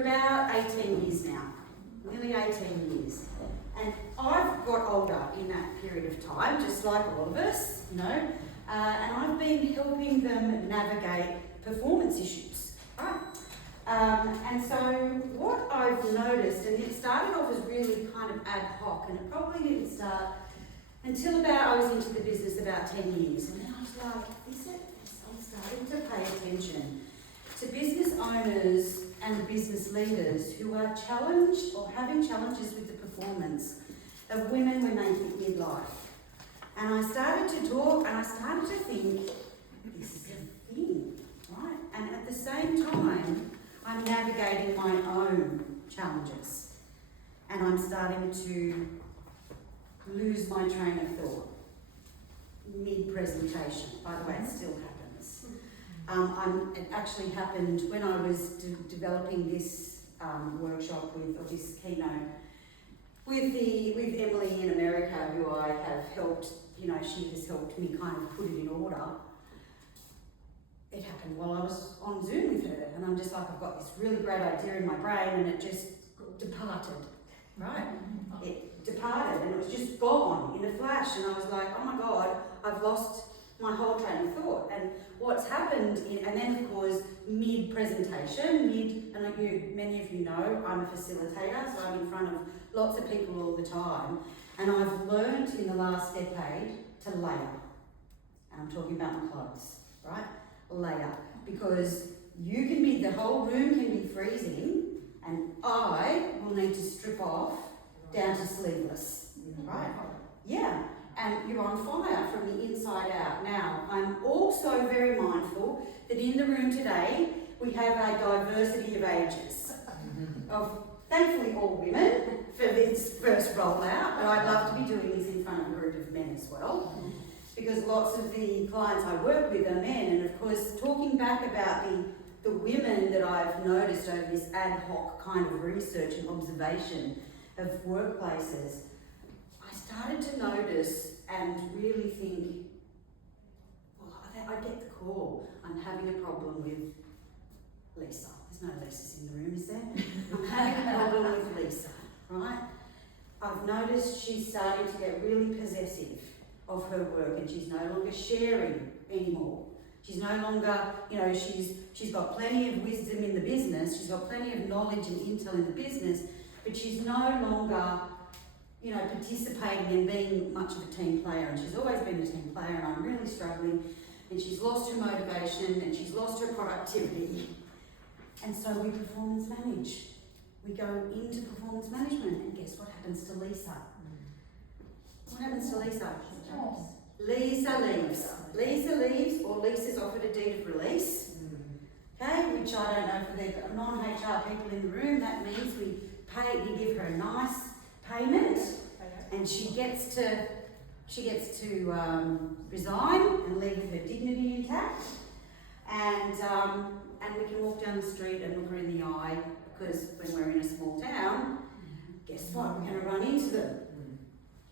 About 18 years now, nearly 18 years. And I've got older in that period of time, just like all of us, and I've been helping them navigate performance issues, right? And so what I've noticed, and it started off as really kind of ad hoc, and it probably didn't start until about, I was into the business about 10 years, and then I was like, I'm starting to pay attention to business owners and business leaders who are challenged or having challenges with the performance of women when they hit midlife. And I started to talk and I started to think, this is a thing, right? And at the same time, I'm navigating my own challenges. And I'm starting to lose my train of thought mid-presentation. By the way, it still happens. It actually happened when I was developing this workshop or this keynote with Emily in America, who I have helped. She has helped me kind of put it in order. It happened while I was on Zoom with her, and I'm just like, I've got this really great idea in my brain, and it just departed, right? It departed, and it was just gone in a flash, and I was like, oh my God, I've lost my whole train of thought. And what's happened, and then of course, mid-presentation, and many of you know, I'm a facilitator, so I'm in front of lots of people all the time, and I've learned in the last decade to layer. And I'm talking about my clothes, right? Layer. Because the whole room can be freezing, and I will need to strip off down to sleeveless, right? Yeah. And you're on fire from the inside out. Now, I'm also very mindful that in the room today, we have a diversity of ages, of thankfully all women for this first rollout, but I'd love to be doing this in front of a group of men as well, because lots of the clients I work with are men, and of course, talking back about the women that I've noticed over this ad hoc kind of research and observation of workplaces, I started to notice and really think, well, I get the call. I'm having a problem with Lisa. There's no Lisas in the room, is there? I'm having a problem with Lisa, right? I've noticed she's starting to get really possessive of her work, and she's no longer sharing anymore. She's no longer, she's got plenty of wisdom in the business, she's got plenty of knowledge and intel in the business, but she's no longer participating and being much of a team player, and she's always been a team player, and I'm really struggling, and she's lost her motivation, and she's lost her productivity. And so we performance manage. We go into performance management, and guess what happens to Lisa? What happens to Lisa? Lisa leaves. Lisa leaves, or Lisa's offered a deed of release, okay, which I don't know for the non-HR people in the room, that means we give her a nice payment, and she gets to resign and leave with her dignity intact, and we can walk down the street and look her in the eye, because when we're in a small town, guess what? We're going to run into them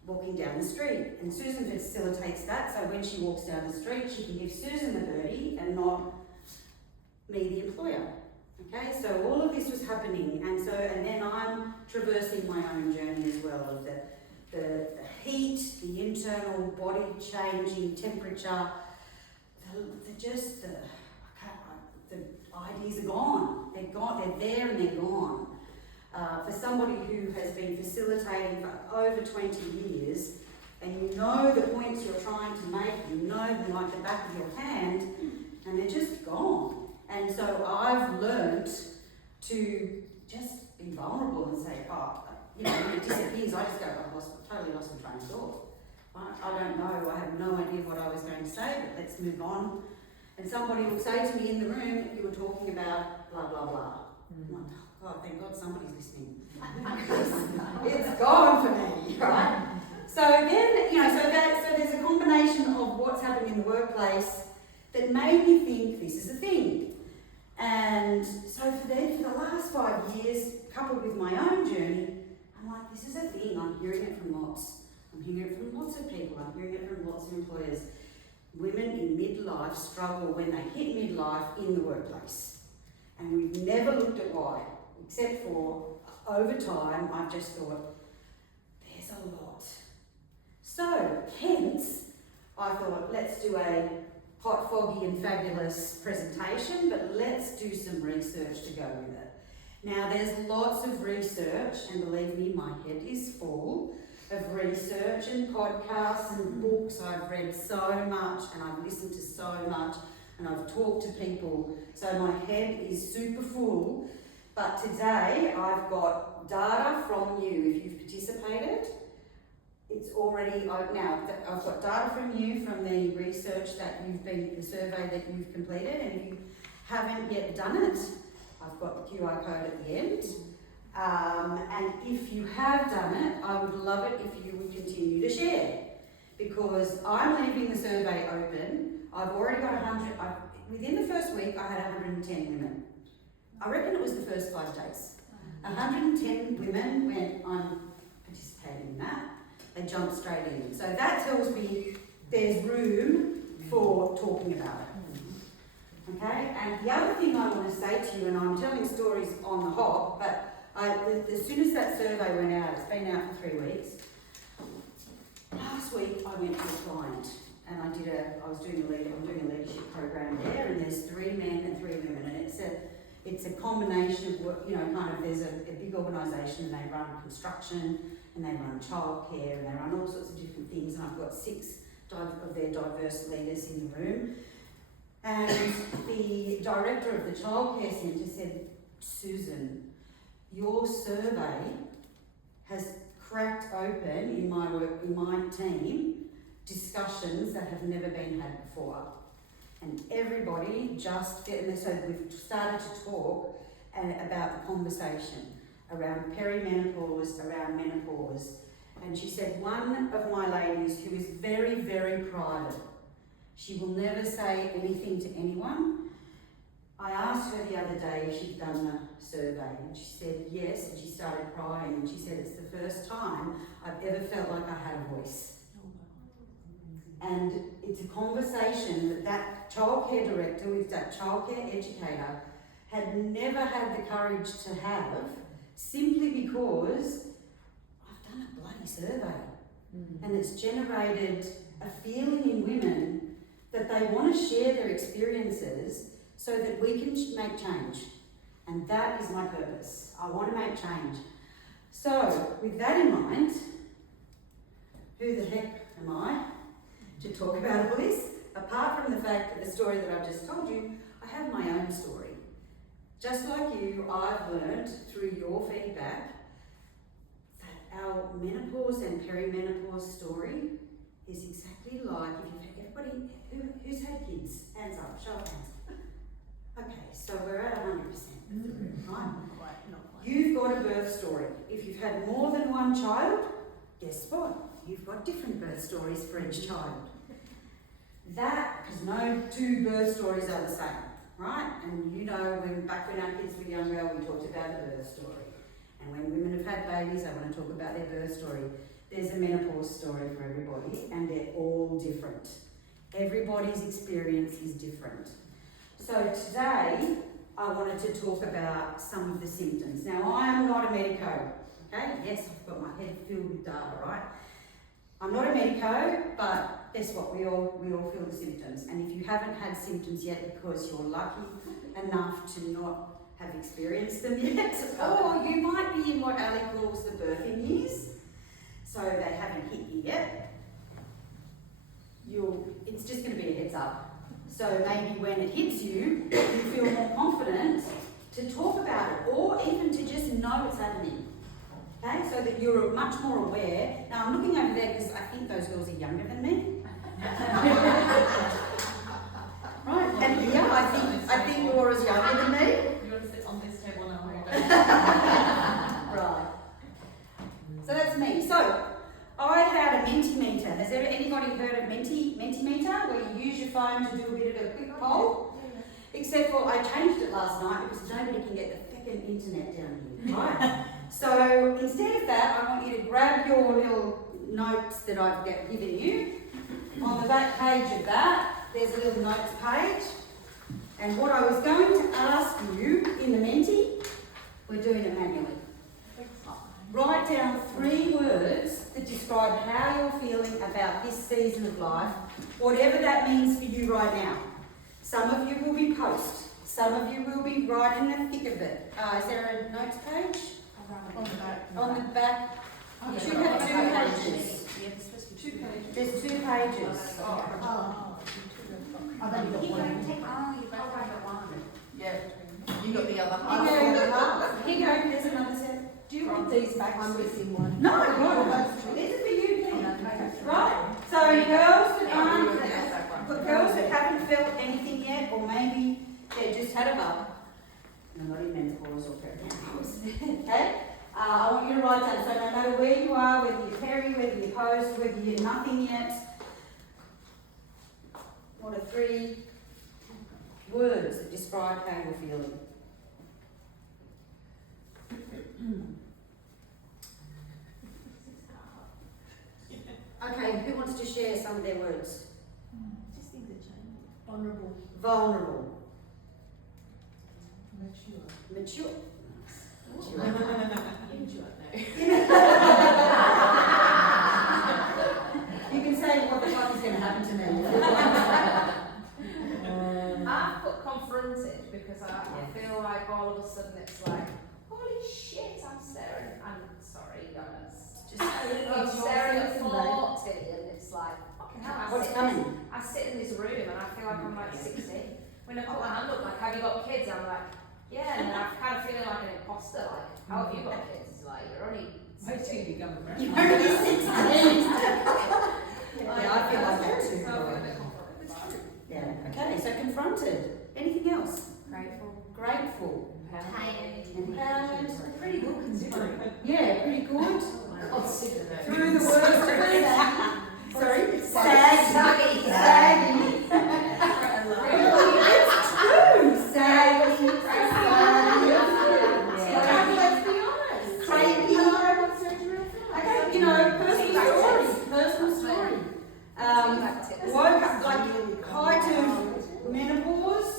walking down the street, and Susan facilitates that. So when she walks down the street, she can give Susan the birdie and not me, the employer. Okay, so all of this was happening, and then I'm traversing my own journey as well of the heat, the internal body changing temperature, the ideas are gone. They're gone. They're there and they're gone. For somebody who has been facilitating for over 20 years, and you know the points you're trying to make, you know them like the back of your hand, and they're just gone. And so I've learnt to just be vulnerable and say, when it disappears, I just go, totally lost my train of thought. I don't know, I have no idea what I was going to say, but let's move on. And somebody will say to me in the room, you were talking about blah, blah, blah. I'm like, oh God, thank God somebody's listening. It's gone for me, right? So then, so there's a combination of what's happening in the workplace that made me think this is a thing. And so for the last 5 years, coupled with my own journey, I'm like, this is a thing. I'm hearing it from lots. I'm hearing it from lots of people. I'm hearing it from lots of employers. Women in midlife struggle when they hit midlife in the workplace. And we've never looked at why. except for over time, I've just thought, there's a lot. So, hence, I thought, let's do a hot, foggy and fabulous presentation, but let's do some research to go with it. Now, there's lots of research, and believe me, my head is full of research and podcasts and books. I've read so much, and I've listened to so much, and I've talked to people, so my head is super full. But today, I've got data from you. If you've participated, it's already out now. I've got data from you from the research that you've been, the survey that you've completed, and if you haven't yet done it, I've got the QR code at the end. And if you have done it, I would love it if you would continue to share, because I'm leaving the survey open. I've already got 100, within the first week I had 110 women. I reckon it was the first 5 days. 110 women went, I'm participating in that. They jumped straight in. So that tells me there's room for talking about it. Okay? And the other thing I want to say to you, and I'm telling stories on the hop, but as soon as that survey went out, it's been out for 3 weeks. Last week I went to a client and I'm doing a leadership program there, and there's 3 men and 3 women, and it's a combination of work, there's a big organisation, and they run construction and they run childcare and they run all sorts of different things, and I've got 6 of their diverse leaders in the room. And the director of the childcare centre said, Susan, your survey has cracked open in my team discussions that have never been had before. And everybody just, and so we've started to talk about the conversation around perimenopause, around menopause. And she said, one of my ladies who is very, very private, she will never say anything to anyone. I asked her the other day if she'd done the survey, and she said yes, and she started crying, and she said it's the first time I've ever felt like I had a voice. And it's a conversation that childcare director with that childcare educator had never had the courage to have, simply because I've done a bloody survey. And it's generated a feeling in women that they want to share their experiences so that we can make change. And that is my purpose. I want to make change. So, with that in mind, who the heck am I to talk about all this? Apart from the fact that the story that I've just told you, I have my own story. Just like you, I've learned through your feedback that our menopause and perimenopause story is exactly like, if you've had, everybody, who's had kids? Hands up, show of hands. Okay, so we're at 100%, right? Not quite. You've got a birth story. If you've had more than one child, guess what? You've got different birth stories for each child. That, because no 2 birth stories are the same, right? And back when our kids were younger, we talked about the birth story. And when women have had babies, they want to talk about their birth story. There's a menopause story for everybody, and they're all different. Everybody's experience is different. So today, I wanted to talk about some of the symptoms. Now, I am not a medico, okay? Yes, I've got my head filled with data, right? I'm not a medico, but guess what? We all feel the symptoms. And if you haven't had symptoms yet because you're lucky enough to not have experienced them yet, or you might be in what Ali calls the birthing years, so they haven't hit you yet, it's just going to be a heads up. So maybe when it hits you, you feel more confident to talk about it, or even to just know it's happening. Okay, so that you're much more aware. Now I'm looking over there because I think those girls are younger than me. Right, and yeah, I think Laura's younger than me. You want to sit on this table now? Right. So that's me. So I had a Mentimeter. Has anybody heard of Mentimeter, where you use your phone to do a bit of a quick poll? Except for I changed it last night because nobody can get the feckin' internet down here, right? So instead of that, I want you to grab your little notes that I've given you. On the back page of that, there's a little notes page. And what I was going to ask you in the Menti We're doing it manually. Write down 3 words that describe how you're feeling about this season of life, whatever that means for you right now. Some of you will be post. Some of you will be right in the thick of it. Is there a notes page? On the back. On the back. You should have 2 pages. There's 2 pages. I've only got one. Yeah. You got the other Here half. you go, there's another set. Do you want these back? I'm missing one. No, these are for you, please. Right, so girls that haven't felt anything yet, or maybe they just had a bump, and I'm not in menopause or perimenopause, okay? I want you to write down, so no matter where you are, whether you're peri, whether you're post, whether you're nothing yet, what are 3 words that describe how you're feeling? Okay, who wants to share some of their words? Just things are changing. Vulnerable. Vulnerable. Mature. Mature. Enjoy You can say what the fuck is going to happen to me. I put confronted because I feel like all of a sudden it's like, holy shit, I'm staring. I'm sorry, guys. I'm staring at 40 and it's like, fucking hell. What's coming? I sit in this room and I feel like I'm like 60. When I put my hand up, like, have you got kids? I'm like, yeah, and then I'm kind of feeling like an imposter. Like, how have you got kids? It's like, you're only 16. You're only 16. Yeah, I feel like that too. So I feel a bit confronted. Yeah. Okay, so confronted. Anything else? Grateful. Empowered. Pretty good considering. Yeah, pretty good. I'll sit in that. Through the worst. Sorry? Saggy. It's true. Saggy. Let's be honest. Cranky. Okay, you know, personal story. Woke up like height of menopause.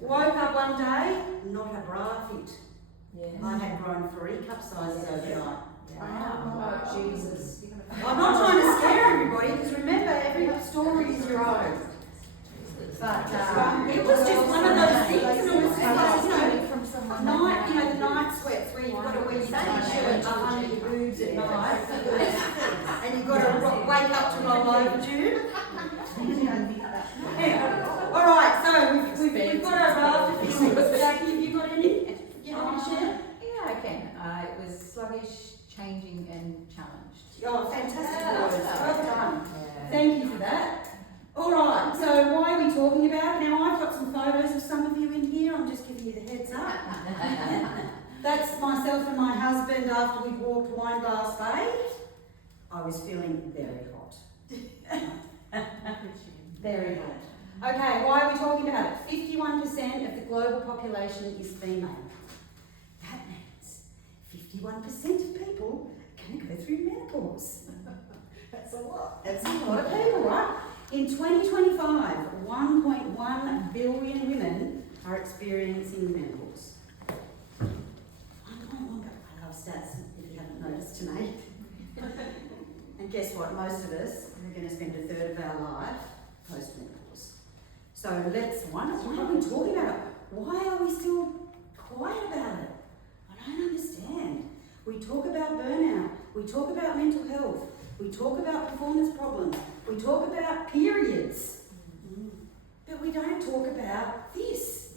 Woke up one day, not a bra fit. I had grown 3 cup sizes overnight. Oh, Jesus. I'm not trying to scare everybody, because remember, every story is your own. But it was just one of those things, and it was just, the night sweats where you've got to wear your t-shirt up under your boobs at night, and you've got to wake up to roll over, Jude. All right, so we've got our bra feelings. Jackie, have you got any? You want to share? Yeah, I can. It was sluggish, changing, and challenged. Oh, fantastic words. Well done. Thank you for that. All right, so why are we talking about it? Now, I've got some photos of some of you in here. I'm just giving you the heads up. That's myself and my husband after we walked Wineglass Bay. I was feeling very hot. Very hot. Okay, why are we talking about it? 51% of the global population is female. That means 51% of people are going to go through menopause. That's a lot. That's a lot of people, right? In 2025, 1.1 billion women are experiencing menopause. 1.1 billion. I love stats, if you haven't noticed tonight. And guess what? Most of us are going to spend a third of our life post-menopause. So let's wonder, why are we talking about it? Why are we still quiet about it? I don't understand. We talk about burnout. We talk about mental health. We talk about performance problems. We talk about periods. But we don't talk about this.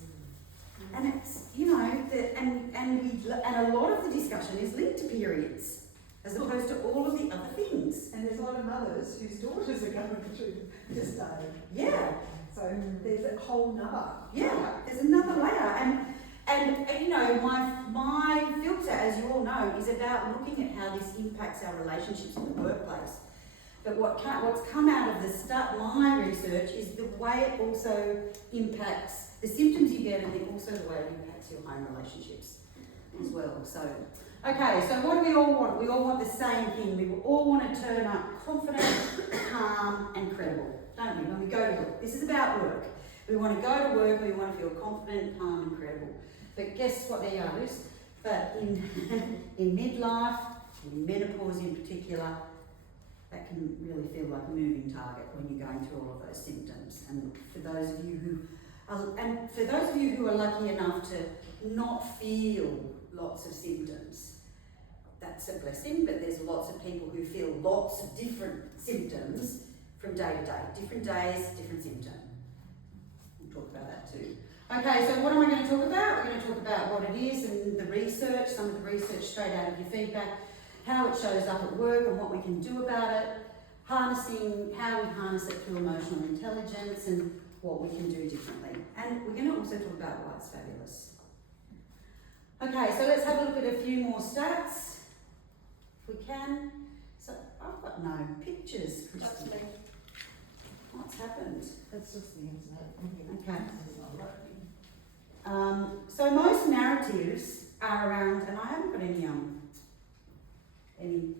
And it's, and a lot of the discussion is linked to periods, as opposed to all of the other things. And there's a lot of mothers whose daughters are going through this day. Yeah. So there's a whole nother. Yeah, there's another layer. And my filter, as you all know, is about looking at how this impacts our relationships in the workplace. But what's come out of my research is the way it also impacts the symptoms you get, and then also the way it impacts your home relationships as well. So, okay, so what do we all want? We all want the same thing. We all want to turn up confident, calm, and credible, don't we, when we go to work? This is about work. We want to go to work, we want to feel confident, calm, and credible. But guess what the others? But in, in midlife, in menopause in particular, that can really feel like a moving target when you're going through all of those symptoms. And for those of you who are lucky enough to not feel lots of symptoms, that's a blessing, but there's lots of people who feel lots of different symptoms from day to day. Different days, different symptom. We'll talk about that too. Okay, so what am I going to talk about? We're going to talk about what it is and the research, some of the research straight out of your feedback, how it shows up at work and what we can do about it, harnessing, how we harness it through emotional intelligence and what we can do differently. And we're going to also talk about why it's fabulous. Okay, so let's have a look at a few more stats, if we can. So I've got no pictures, Christy. What's happened? That's just the internet. Okay. So most narratives are around, and I haven't got any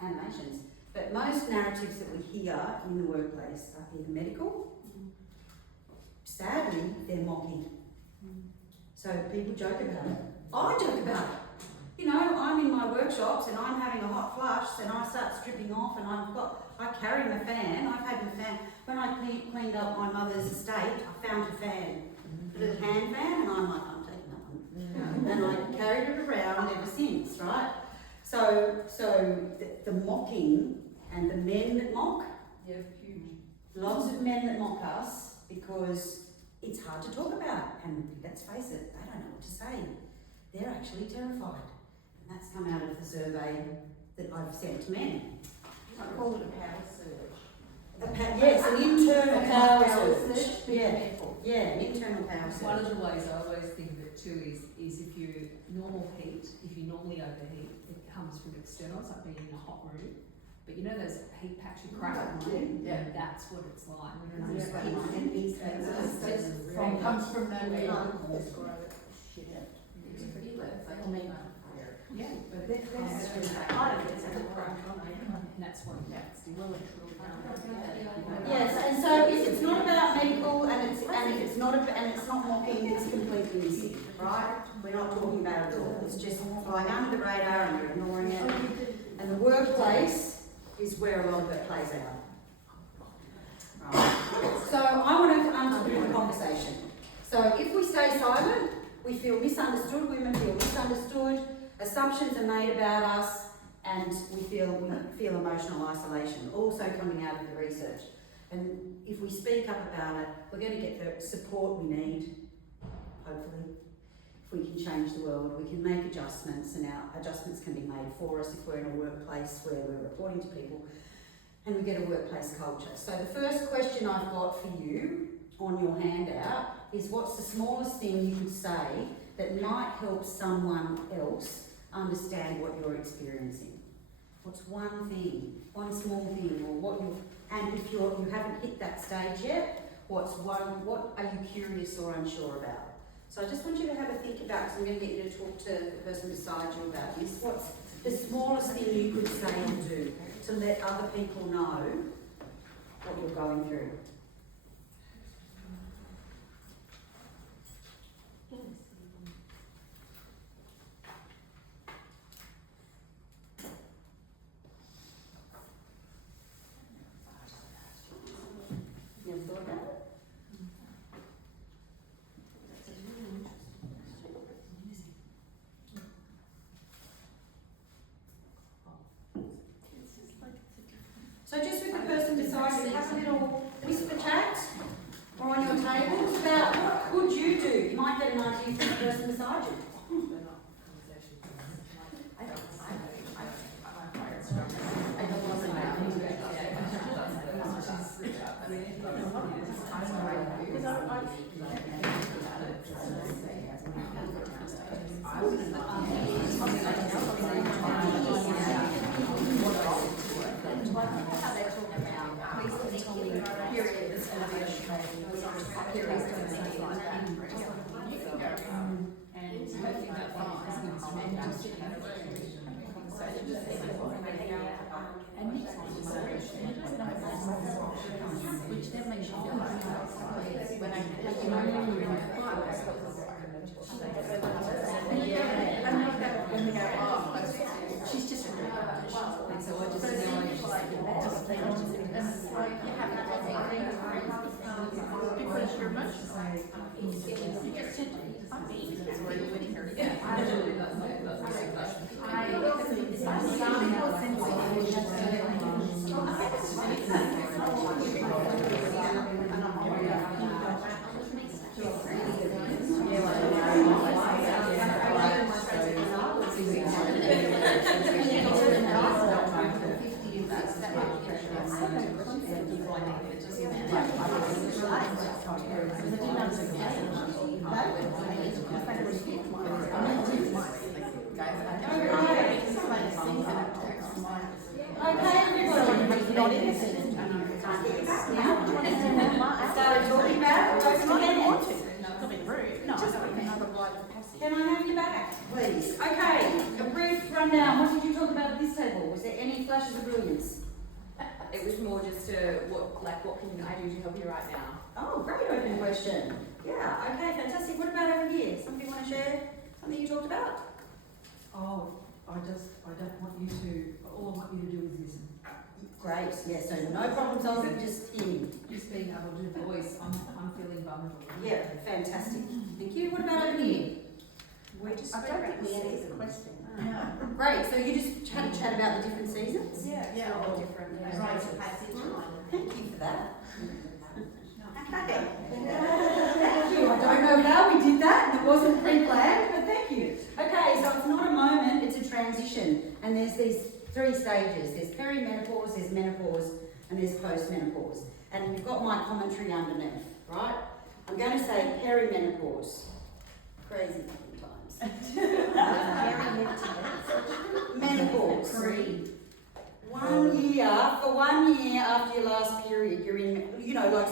animations, but most narratives that we hear in the workplace are either medical. Sadly, they're mocking. So people joke about it. I joke about it. You know, I'm in my workshops and I'm having a hot flush and I start stripping off and I carry my fan. I've had my fan. When I cleaned up my mother's estate, I found a fan, a little hand fan, and I'm like, I'm taking that one. And I carried it around ever since, right? So the mocking and the men that mock, Yeah, huge. lots of men that mock us because it's hard to talk about. And let's face it, they don't know what to say. They're actually terrified. And that's come out of the survey that I've sent to men. I call it a power surge. Yes, an internal power surge. Yeah. Yeah, an internal power surge. One of the ways I always think of it too is if you normal heat, if you normally overheat, it comes from externals, like being in a hot room. But you know those heat patchy crackles? Yeah. That's what it's like. Comes from nowhere. Yeah, but And that's what that's the will Yes, and so if it's not about medical and if it's not mocking, it's completely missing, right? We're not talking about it at all. It's just flying under the radar and you're ignoring it. And the workplace is where a lot of it plays out. Right. So I want to undo the conversation. So if we stay silent, we feel misunderstood, women feel misunderstood, assumptions are made about us, and we feel emotional isolation, also coming out of the research. And if we speak up about it, we're going to get the support we need, hopefully. If we can change the world, we can make adjustments, and our adjustments can be made for us if we're in a workplace where we're reporting to people, and we get a workplace culture. So the first question I've got for you on your handout is, what's the smallest thing you could say that might help someone else understand what you're experiencing? What's one thing, one small thing, or and if you haven't hit that stage yet, what are you curious or unsure about? So I just want you to have a think about, because I'm going to get you to talk to the person beside you about this. What's the smallest thing you could say and do to let other people know what you're going through? You ever thought about it? So just with the person beside you, have a little whisper chat or on your tables about what could you do. You might get an idea from the person beside you. which then makes you feel like when I Because your emotions Can I have you back, please? Okay, a brief rundown. What did you talk about at this table? Was there any flashes of brilliance? It was more just what can I do to help you right now? Oh, great open question. Yeah, okay, fantastic. What about over here? Somebody want to share something you talked about? Oh, I don't want you to, all I want you to do is listen. Great, yeah, so no problem solving, just hearing. Just being able to voice, I'm feeling vulnerable. Yeah, fantastic. Thank you. What about over here? I don't think we answered the question. Great, so you just had a chat about the different seasons? Yeah. All different. Thank you for that. Okay. Thank you. I don't know how we did that, and it wasn't pre-planned, but thank you. Okay, so it's not a moment, it's a transition. And there's these 3 stages. There's perimenopause, there's menopause, and there's postmenopause. And you've got my commentary underneath, right? I'm going to say perimenopause. Crazy times. Menopause. 1 year, for 1 year after your last period, you're in,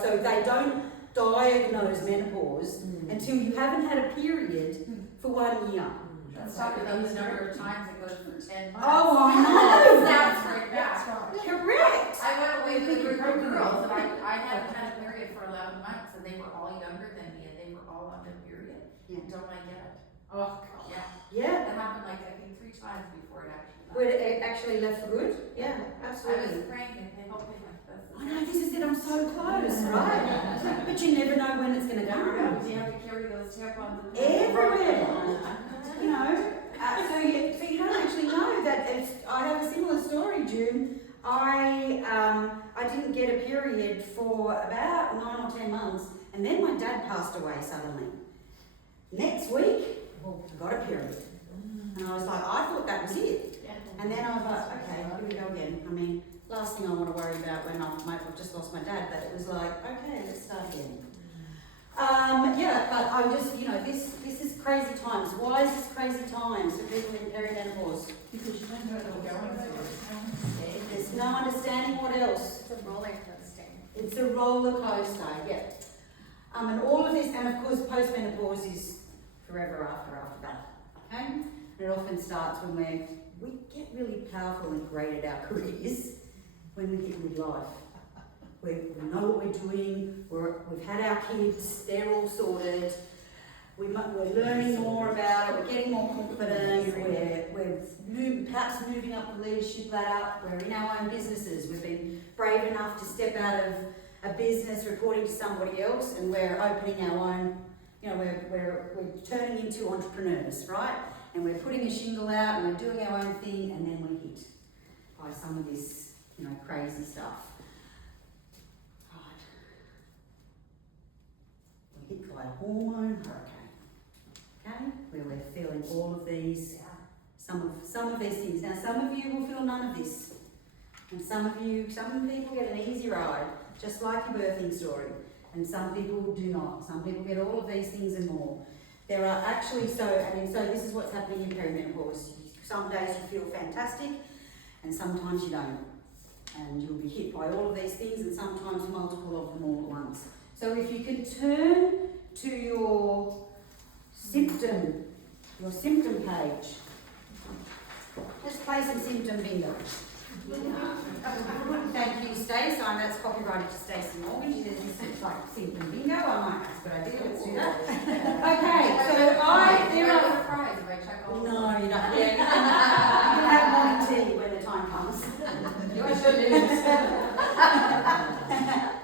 so they don't diagnose menopause until you haven't had a period for 1 year. Let's talk about the number of times it goes for 10 months. Oh, I know! That's right, that's right. Correct! I went away with a group of girls and I hadn't had a period for 11 months and they were all younger than me and they were all on their period. Yeah. Don't I get it? Oh, yeah. Yeah. That happened like I think 3 times before it actually happened. Where it actually left for good? Yeah, I absolutely. was pregnant and hoping like this. I know, this is it, I'm so close, right? But you never know when it's going to You come. have to carry those tampons Everywhere. So you don't actually know that. I have a similar story, June. I didn't get a period for about 9 or 10 months, and then my dad passed away suddenly. Next week, I got a period. And I was like, I thought that was it. And then I was like, okay, here we go again. I mean, last thing I want to worry about when I've just lost my dad, but it was like, okay, let's start again. But I'm just, this is crazy times. Why is this crazy times for people in perimenopause? Because you don't know what they're going through. There's no understanding what else. It's a roller coaster. It's a roller coaster, yeah. And all of this, and of course postmenopause is forever after that, okay? And it often starts when we get really powerful and great at our careers when we hit midlife. We know what we're doing, we've had our kids, they're all sorted, we're learning more about it, we're getting more confident, we're perhaps moving up the leadership ladder, we're in our own businesses, we've been brave enough to step out of a business reporting to somebody else, and we're opening our own, we're turning into entrepreneurs, right? And we're putting a shingle out and we're doing our own thing, and then we're hit by some of this, crazy stuff. Hit by a hormone hurricane, okay, where we're feeling all of these, some of these things. Now, some of you will feel none of this, and some people get an easy ride, just like your birthing story, and some people do not. Some people get all of these things and more. There are actually so this is what's happening in perimenopause. Some days you feel fantastic, and sometimes you don't, and you'll be hit by all of these things, and sometimes multiple of them all at once. So if you can turn to your symptom page. Let's play some symptom bingo. Thank you, Stacey. That's copyrighted to Stacey Morgan. She says this looks like symptom bingo. I might, that's a good idea. Let's do that. Okay, so there are surprised if I check all no, you don't. Yeah, you can have morning tea when the time comes. You want to the news.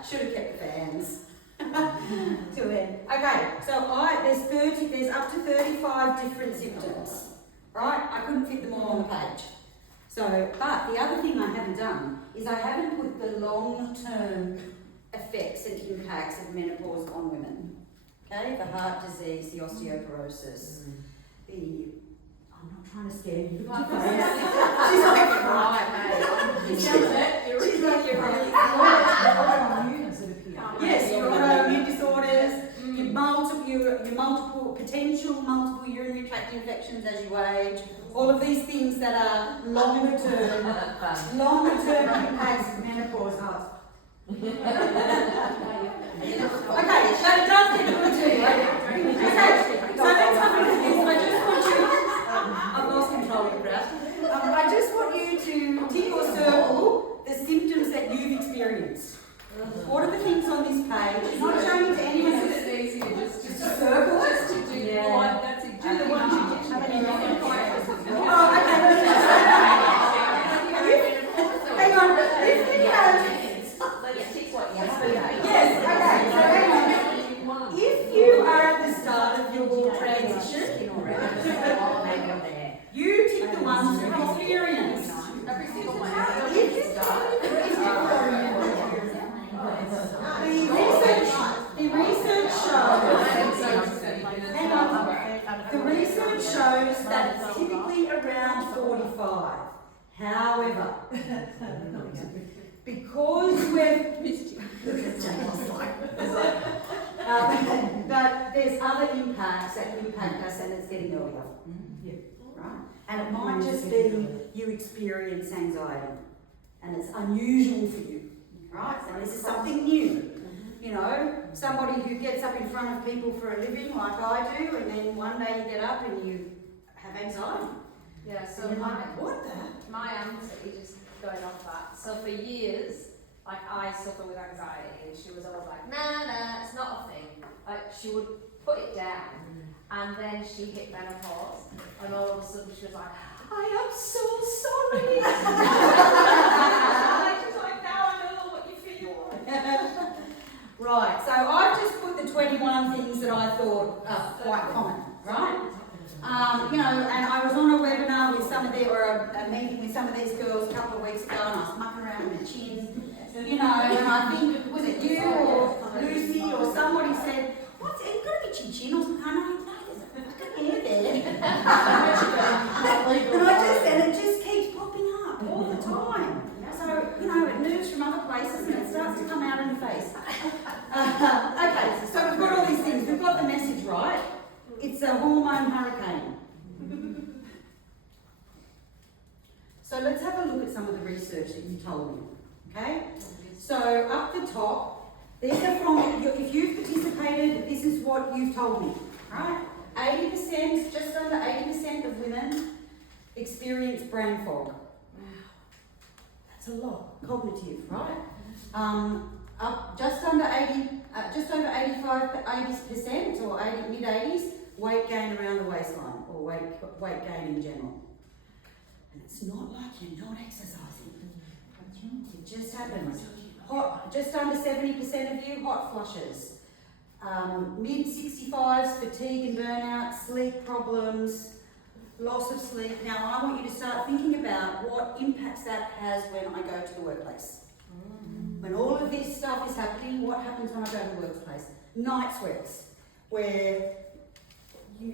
Should have kept the fans. Till then. Okay, so there's up to 35 different symptoms. Right? I couldn't fit them all on the page. So, but the other thing I haven't done is I haven't put the long-term effects and impacts of menopause on women. Okay, the heart disease, the osteoporosis, I'm not trying to scare you. She's like, Right, mate. She's like, you're really Autoimmunes that appear. yes, your autoimmune disorders, your multiple urinary tract infections as you age, all of these things that are longer term impacts of menopause. Okay, so it does get good to you. Okay, so let's have a look at this. I just want you, I've lost control of the breath. I just want you to tick or circle the symptoms that you've experienced. What are the things on this page? It's not showing it to anyone else. Isn't it easier just to Circle? just to do one? That's it. Do the one you get. Oh, okay. Hang on. If you have, Let's tick what you have. yes, okay. So hang on. If you are at the start of your transition, you tick the ones you've experienced. Every single one. If you start, the research shows. Hang on. The research shows that it's typically around 45. However, because we've but there's other impacts that impact us, and it's getting earlier. Right? And it might just be you experience anxiety, and it's unusual for you. Right? So this is something new. You know, somebody who gets up in front of people for a living like I do, and then one day you get up and you have anxiety. Yeah, so And you're like, what the? my auntie, just going off that, so for years, like I suffer with anxiety, and she was always like, nah, it's not a thing. Like she would put it down, and then she hit menopause, and all of a sudden she was like, I am so sorry. She's like, now I know what you feel. Right, so I've just put the 21 things that I thought are quite common, right? You know, and I was on a webinar with some of them, or a meeting with some of these girls a couple of weeks ago, and I was mucking around with my chin, you know, and I think, was it you or Lucy or somebody said, what's it, you've got to be chin or something, and I know, there's a fucking hair there. And it just keeps popping up all the time. So, you know, it moves from other places and it starts to come out in your face. Okay, so we've got all these things. We've got the message right. It's a hormone hurricane. So let's have a look at some of the research that you told me. Okay? So up the top, these are from, if you've participated, this is what you've told me. Right? 80%, just under 80% of women experience brain fog. That's a lot, cognitive, right? Up just under 80% or mid-80s, weight gain around the waistline, or weight gain in general. And it's not like you're not exercising. It just happens. Just under 70% of you, hot flushes. Mid-65s, fatigue and burnout, sleep problems, loss of sleep. Now I want you to start thinking about what impacts that has when I go to the workplace. When all of this stuff is happening, what happens when I go to the workplace? Night sweats, where you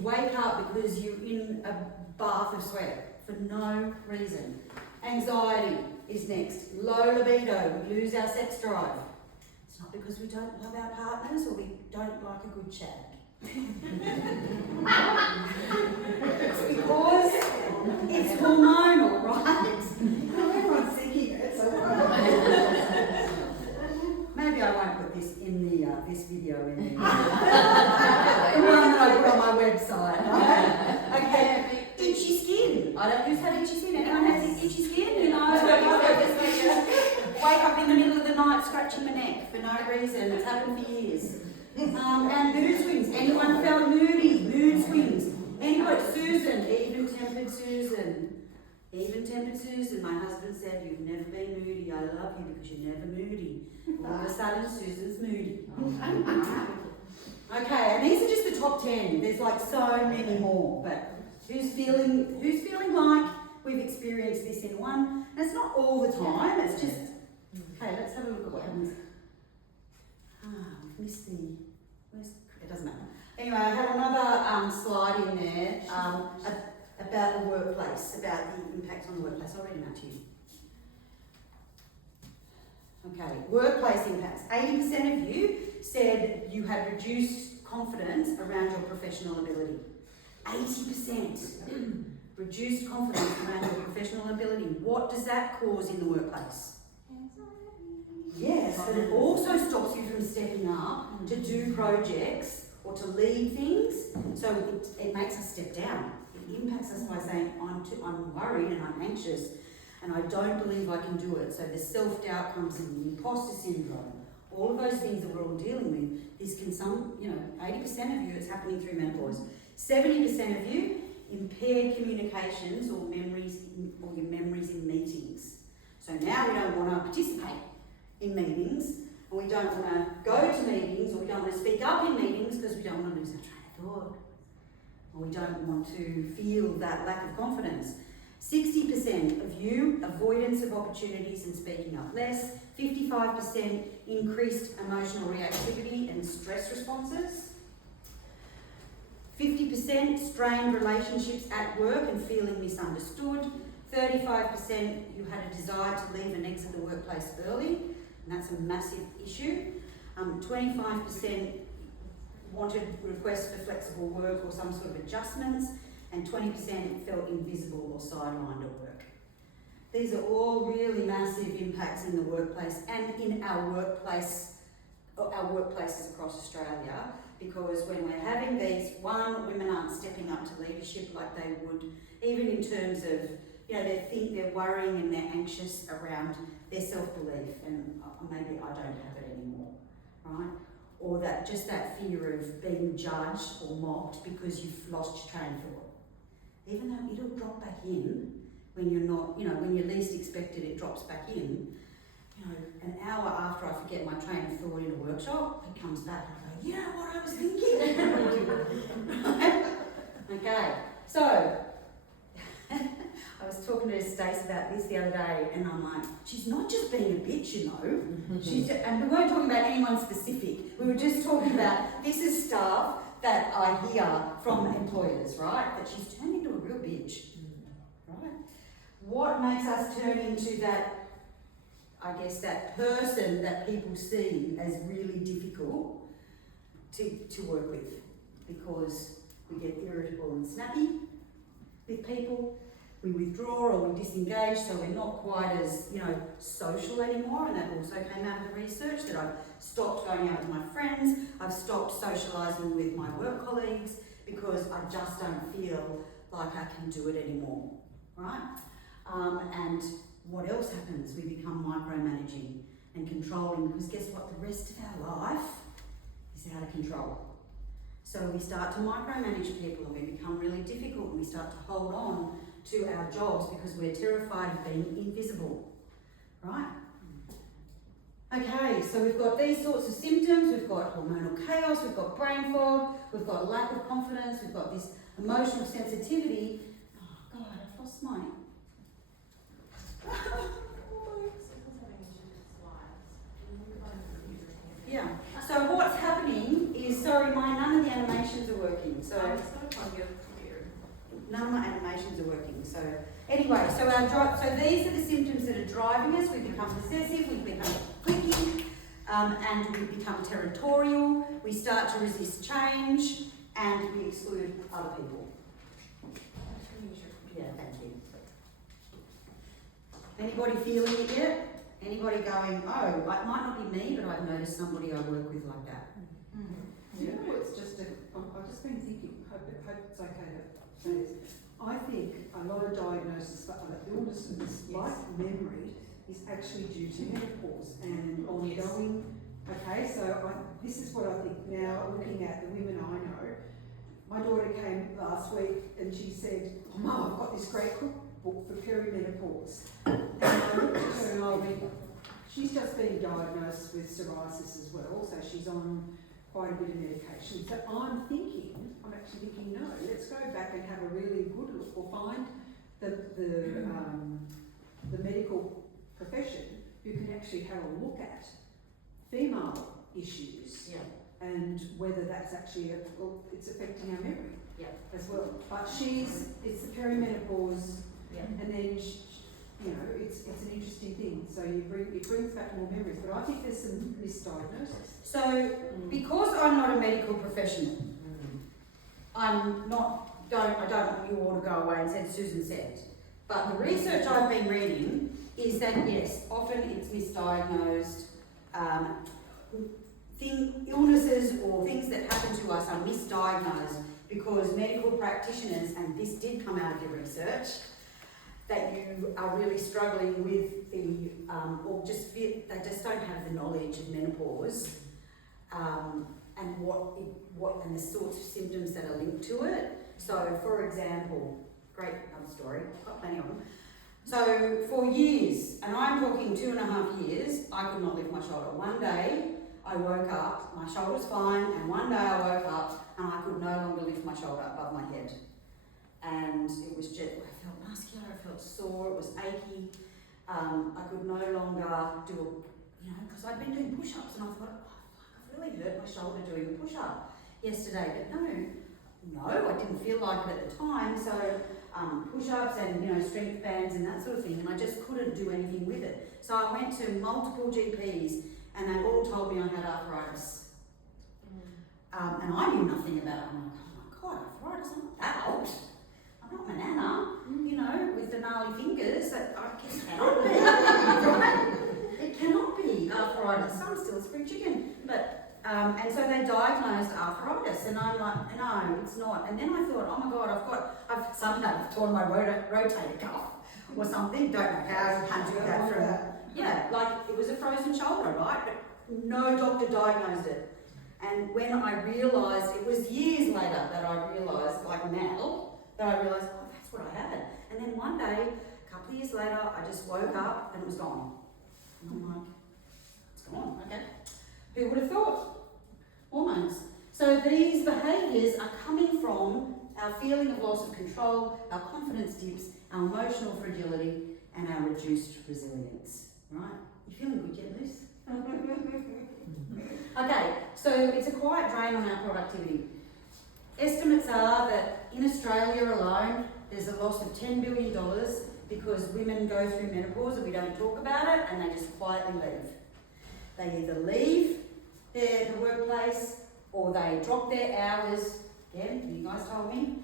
wake up because you're in a bath of sweat for no reason. Anxiety is next. Low libido, we lose our sex drive. It's not because we don't love our partners or we don't like a good chat. It's because it's hormonal, right? Everyone's thinking it, so maybe I won't put this in the this video in the one that I put on my website. Okay, itchy skin. I don't just have itchy skin. Anyone has itchy skin? You know, wake up in the middle of the night scratching my neck for no reason. It's happened for years. And mood swings. Anyone felt moody? Mood swings. Anybody? Susan, even-tempered Susan. Even-tempered Susan, my husband said, you've never been moody. I love you because you're never moody. All of a sudden, Susan's moody. Okay, and these are just the top 10. There's like so many more, but who's feeling like we've experienced this in one? And it's not all the time, it's just, okay, let's have a look at what happens. We've missed it doesn't matter. Anyway, I have another slide in there about the workplace, about the impact on the workplace. I'll read them out to you. Okay, workplace impacts. 80% of you said you had reduced confidence around your professional ability. 80% reduced confidence around your professional ability. What does that cause in the workplace? Yes, but it also stops you from stepping up to do projects or to lead things. So it makes us step down. It impacts us by saying, I'm worried and I'm anxious and I don't believe I can do it. So the self-doubt comes in, the imposter syndrome, all of those things that we're all dealing with. This can 80% of you, it's happening through menopause. 70% of you, impaired communications or your memories in meetings. So now we don't want to participate in meetings, and we don't want to go to meetings, or we don't want to speak up in meetings because we don't want to lose our train of thought, or we don't want to feel that lack of confidence. 60% of you, avoidance of opportunities and speaking up less. 55% increased emotional reactivity and stress responses. 50% strained relationships at work and feeling misunderstood. 35% you had a desire to leave and exit the workplace early, and that's a massive issue. 25% wanted requests for flexible work or some sort of adjustments, and 20% felt invisible or sidelined at work. These are all really massive impacts in the workplace and in our workplaces across Australia, because when we're having these, women aren't stepping up to leadership like they would, even in terms of, they're worrying and they're anxious around their self-belief, and maybe I don't have it anymore, right? Or that fear of being judged or mocked because you've lost your train of thought. Even though it'll drop back in when you're not, when you least expect it, it drops back in. An hour after I forget my train of thought in a workshop, it comes back and I go, what I was thinking. Okay, so I was talking to Stace about this the other day, and I'm like, she's not just being a bitch, and we weren't talking about anyone specific. We were just talking about, this is stuff that I hear from employers, right? That she's turned into a real bitch, right? What makes us turn into that, that person that people see as really difficult to work with, because we get irritable and snappy with people, we withdraw or we disengage, so we're not quite as, social anymore, and that also came out of the research, that I've stopped going out with my friends, I've stopped socialising with my work colleagues, because I just don't feel like I can do it anymore, right? And what else happens? We become micromanaging and controlling, because guess what? The rest of our life is out of control. So we start to micromanage people, and we become really difficult, and we start to hold on to our jobs because we're terrified of being invisible, right? Okay, so we've got these sorts of symptoms, we've got hormonal chaos, we've got brain fog, we've got lack of confidence, we've got this emotional sensitivity. Oh God, I've lost my... Yeah, so what's happening is, none of the animations are working, so... None of my animations are working. So anyway, so these are the symptoms that are driving us. We become possessive, we become cliquey, and we become territorial. We start to resist change, and we exclude other people. Yeah, thank you. Anybody feeling it yet? Anybody going, oh, it might not be me, but I've noticed somebody I work with like that. It's just I've just been thinking, hope it's okay to say this. I think a lot of diagnoses for other illnesses, like memory, is actually due to menopause and ongoing. Okay, so this is what I think now, looking at the women I know. My daughter came last week and she said, oh, Mum, I've got this great cookbook book for perimenopause. And I looked at her and I went, she's just been diagnosed with psoriasis as well, so she's on quite a bit of medication. So I'm actually thinking, no, let's go back and have a really good look, or find the medical profession who can actually have a look at female issues and whether that's actually it's affecting our memory as well. But it's the perimenopause, and then it's an interesting thing. So it brings back more memories. But I think there's some misdiagnosis. So because I'm not a medical professional, I don't want you all to go away and say Susan said. But the research I've been reading is that yes, often it's misdiagnosed. Illnesses or things that happen to us are misdiagnosed because medical practitioners, and this did come out of your research, that you are really struggling with they just don't have the knowledge of menopause, and what and the sorts of symptoms that are linked to it. So, for example, great another story, I've got plenty of them. So, for years, and I'm talking 2.5 years, I could not lift my shoulder. One day, I woke up, my shoulder's fine, and one day I woke up and I could no longer lift my shoulder above my head. And it was just, I felt muscular, I felt sore, it was achy. I could no longer do because I'd been doing push-ups and I thought, I've really hurt my shoulder doing a push-up yesterday. But no, I didn't feel like it at the time. So push-ups and strength bands and that sort of thing, and I just couldn't do anything with it. So I went to multiple GPs and they all told me I had arthritis. And I knew nothing about it. I'm like, oh my God, arthritis, I'm not that old. I'm not Manana, with the gnarly fingers. That I guess cannot be. Right? It cannot be arthritis. I'm still a spring chicken. But, and so they diagnosed arthritis, and I'm like, no, it's not. And then I thought, oh my God, I've somehow torn my rotator cuff or something. Don't know how you can do that from. Yeah, like it was a frozen shoulder, right? But no doctor diagnosed it. And when I realised, it was years later that I realised, like now, that I realised, oh, that's what I had. And then one day, a couple of years later, I just woke up and it was gone. And I'm like, it's gone, okay. Who would have thought? Hormones. So these behaviours are coming from our feeling of loss of control, our confidence dips, our emotional fragility, and our reduced resilience. Right? You feeling good yet, Liz? Okay, so it's a quiet drain on our productivity. Estimates are that in Australia alone, there's a loss of $10 billion because women go through menopause and we don't talk about it, and they just quietly leave. They either leave the workplace or they drop their hours. Again, you guys told me,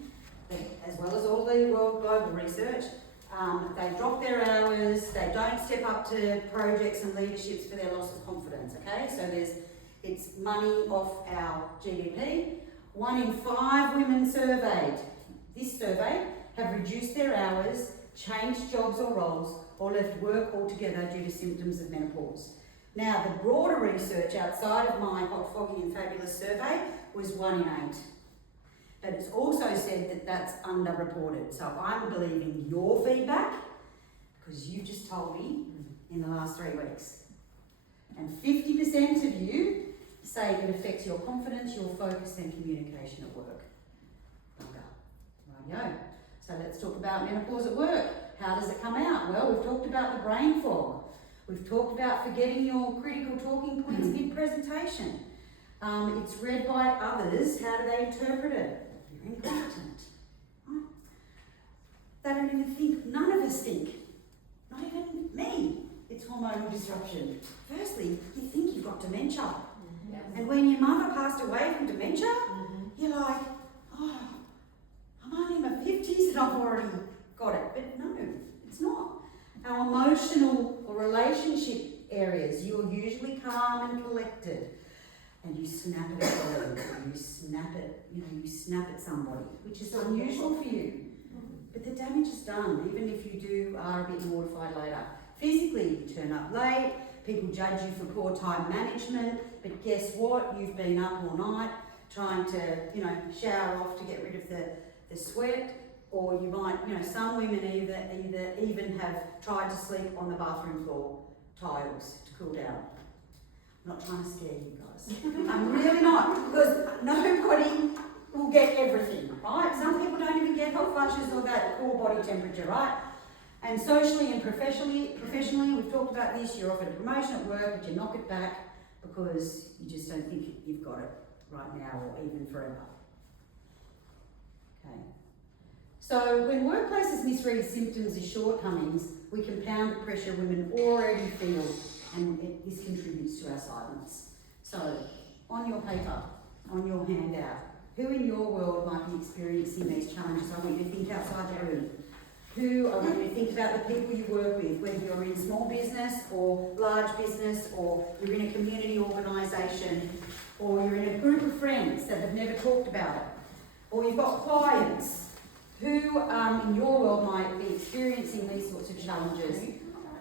as well as all the world global research, they drop their hours, they don't step up to projects and leaderships for their loss of confidence, okay? So it's money off our GDP. 1 in 5 women surveyed, this survey, have reduced their hours, changed jobs or roles, or left work altogether due to symptoms of menopause. Now, the broader research outside of my Hot, Foggy and Fabulous survey was 1 in 8. But it's also said that that's underreported. So I'm believing your feedback because you've just told me in the last 3 weeks. And 50% of you say it affects your confidence, your focus and communication at work. Rightio. So let's talk about menopause at work. How does it come out? Well, we've talked about the brain fog. We've talked about forgetting your critical talking points mid-presentation. It's read by others. How do they interpret it? You're incompetent. Right? They don't even think. None of us think. Not even me. It's hormonal disruption. Firstly, you think you've got dementia. Yes. And when your mother passed away from dementia, you're like, oh, I'm only in my 50s and I've already got it. But no, it's not. Our emotional or relationship areas, you're usually calm and collected. And you snap at a colleague, or you snap at somebody, which is unusual for you. But the damage is done, even if you are a bit mortified later. Physically, you turn up late, people judge you for poor time management, but guess what? You've been up all night trying to, shower off to get rid of the sweat, or you might, some women either even have tried to sleep on the bathroom floor tiles to cool down. I'm not trying to scare you guys. I'm really not, because nobody will get everything, right? Some people don't even get hot flushes or that core body temperature, right? And socially and professionally, we've talked about this, you're offered a promotion at work, but you knock it back because you just don't think you've got it right now or even forever. Okay. So when workplaces misread symptoms as shortcomings, we compound the pressure women already feel, and this contributes to our silence. So, on your paper, on your handout, who in your world might be experiencing these challenges? I want you to think outside the room. I want you to think about the people you work with, whether you're in small business or large business, or you're in a community organisation, or you're in a group of friends that have never talked about it, or you've got clients. Who in your world might be experiencing these sorts of challenges,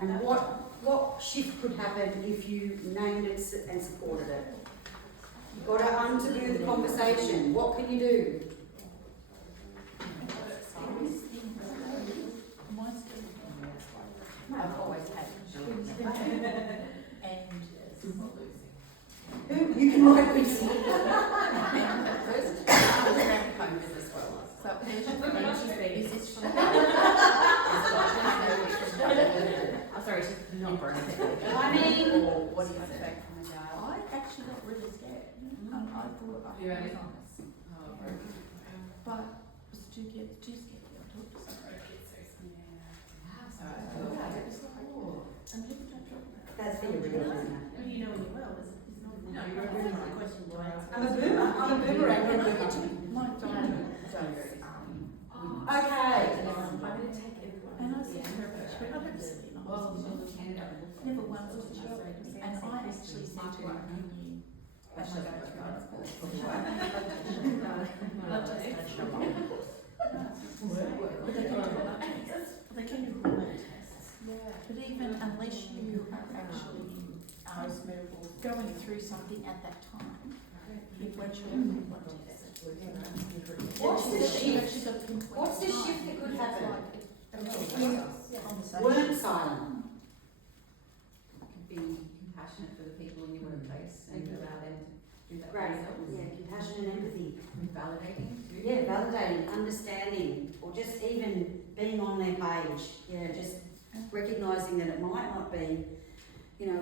and what shift could happen if you named it and supported it? You've got to untaboo the conversation. What can you do? I've always had Who? You can write losing. First, I was around home business well. So she's been. Is this from? I'm sorry, she's not burning it. Or what do you say? I actually got really scared. I thought I was honest. But was too scared to talk to somebody. And people don't talk about it. That's the original. You know when you're well, it's not. No, you're a boomer. Question to answer. I'm a boomerang. My daughter does. Okay. I'm going to take everyone. And I said to her, but I don't see it. Never once did she say to me. And I actually said to her, can you actually go through our school? They can do hormone tests. But even unless you are actually going through something at that time, it won't show you what test. What's the shift? What's the shift that could happen? Weren't silent. Be compassionate for the people in your workplace and allow them to do that Great. themselves. Yeah, compassion and empathy. Validating too. Yeah, validating, understanding, or just even being on their page. Yeah, just recognising that it might not be,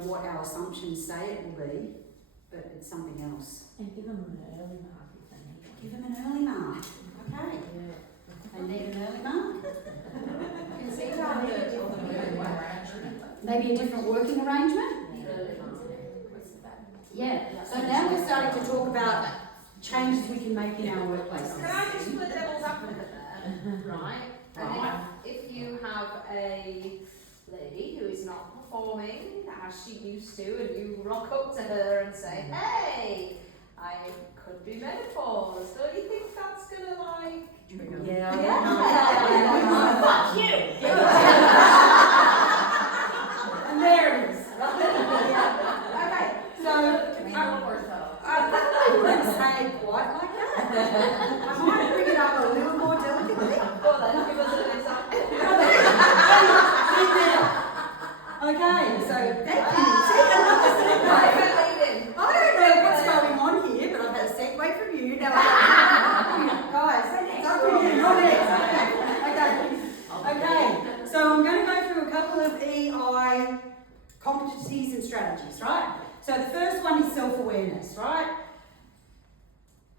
what our assumptions say it will be, but it's something else. And give them an early mark if they need one. Give them an early mark. Okay. They need an early mark. Maybe a different working arrangement. Yeah. So now we're starting to talk about changes we can make in our workplaces. Can I just put devil's advocate there? Right. And if you have a lady who is not performing as she used to, and you rock up to her and say, "Hey, I could be menopause. Don't you think that's gonna trigger?" Yeah. Fuck you. And there it is. Okay. So I wouldn't say it quite like that. I might bring it up a little more delicately. Well then, give us an example. Okay, so thank you. I don't know what's going on here, but I've had a segue from you. Now, guys, it's up to you. You're next. Okay. So I'm going to go through a couple of EI competencies and strategies, right? So the first one is self-awareness, right?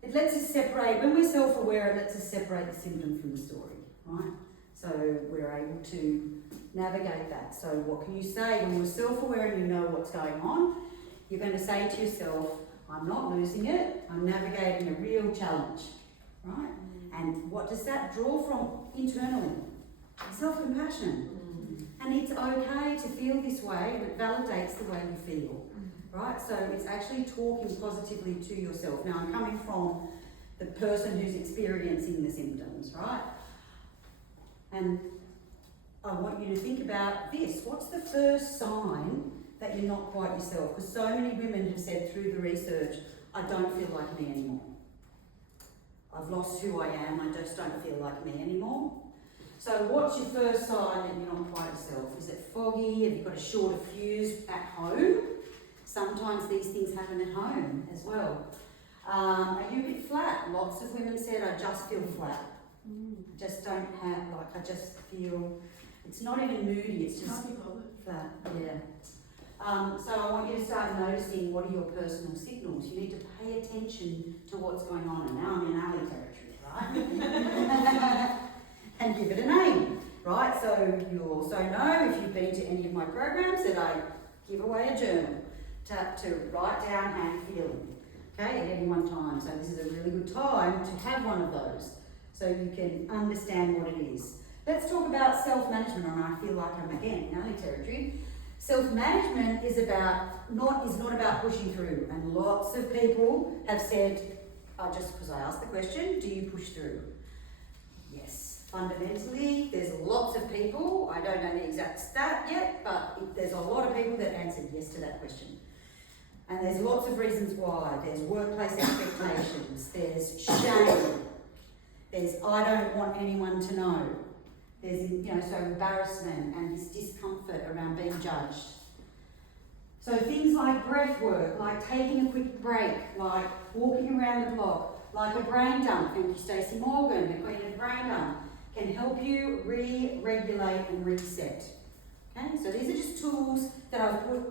It lets us separate, when we're self-aware, it lets us separate the symptom from the story, right? So we're able to navigate that. So what can you say when you're self-aware and you know what's going on? You're going to say to yourself, I'm not losing it, I'm navigating a real challenge, right? And what does that draw from internally? Self-compassion. And it's okay to feel this way, and it validates the way you feel, right? So it's actually talking positively to yourself. Now I'm coming from the person who's experiencing the symptoms, right? And I want you to think about this. What's the first sign that you're not quite yourself? Because so many women have said through the research, I don't feel like me anymore. I've lost who I am, I just don't feel like me anymore. So what's your first sign that you're not quite yourself? Is it foggy? Have you got a shorter fuse at home? Sometimes these things happen at home as well. Are you a bit flat? Lots of women said, I just feel flat. I just don't have, like, I just feel, it's not even moody, it's just flat. Yeah. So I want you to start noticing what are your personal signals. You need to pay attention to what's going on. And now I'm in alley territory, right? And give it a name, right? So you'll also know, if you've been to any of my programs, that I give away a journal to write down how you're feeling, okay, at any one time. So this is a really good time to have one of those so you can understand what it is. Let's talk about self-management, and I feel like I'm again in alley territory. Self-management is not about pushing through, and lots of people have said, just because I asked the question, do you push through? Yes. Fundamentally, there's lots of people, I don't know the exact stat yet, but there's a lot of people that answered yes to that question. And there's lots of reasons why. There's workplace expectations, there's shame, there's I don't want anyone to know. There's, so embarrassment and this discomfort around being judged. So things like breath work, like taking a quick break, like walking around the block, like a brain dump. Thank you, Stacey Morgan, the queen of the brain dump, can help you re-regulate and reset. Okay, so these are just tools that I've put